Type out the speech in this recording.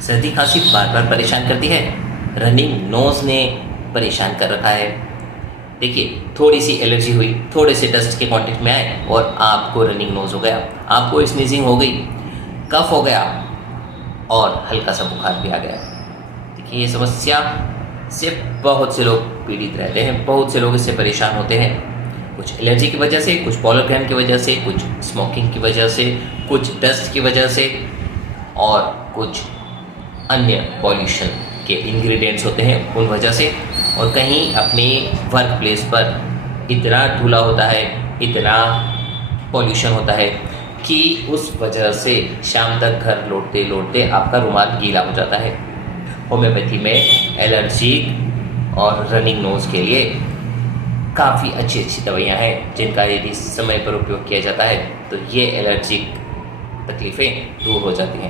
सर्दी खांसी बार बार परेशान करती है, रनिंग नोज ने परेशान कर रखा है। देखिए, थोड़ी सी एलर्जी हुई, थोड़े से डस्ट के कांटेक्ट में आए और आपको रनिंग नोज हो गया, आपको स्नीजिंग हो गई, कफ हो गया और हल्का सा बुखार भी आ गया। देखिए, ये समस्या से बहुत से लोग पीड़ित रहते हैं, बहुत से लोग इससे परेशान होते हैं। कुछ एलर्जी की वजह से, कुछ पोलर ग्लैंड की वजह से, कुछ स्मोकिंग की वजह से, कुछ डस्ट की वजह से और कुछ अन्य पॉल्यूशन के इंग्रेडिएंट्स होते हैं उन वजह से। और कहीं अपने वर्क प्लेस पर इतना धूला होता है, इतना पॉल्यूशन होता है कि उस वजह से शाम तक घर लौटते लौटते आपका रुमाल गीला हो जाता है। होम्योपैथी में एलर्जी और रनिंग नोज के लिए काफ़ी अच्छी अच्छी दवाइयाँ हैं जिनका यदि समय पर उपयोग किया जाता है तो ये एलर्जिक तकलीफ़ें दूर हो जाती हैं।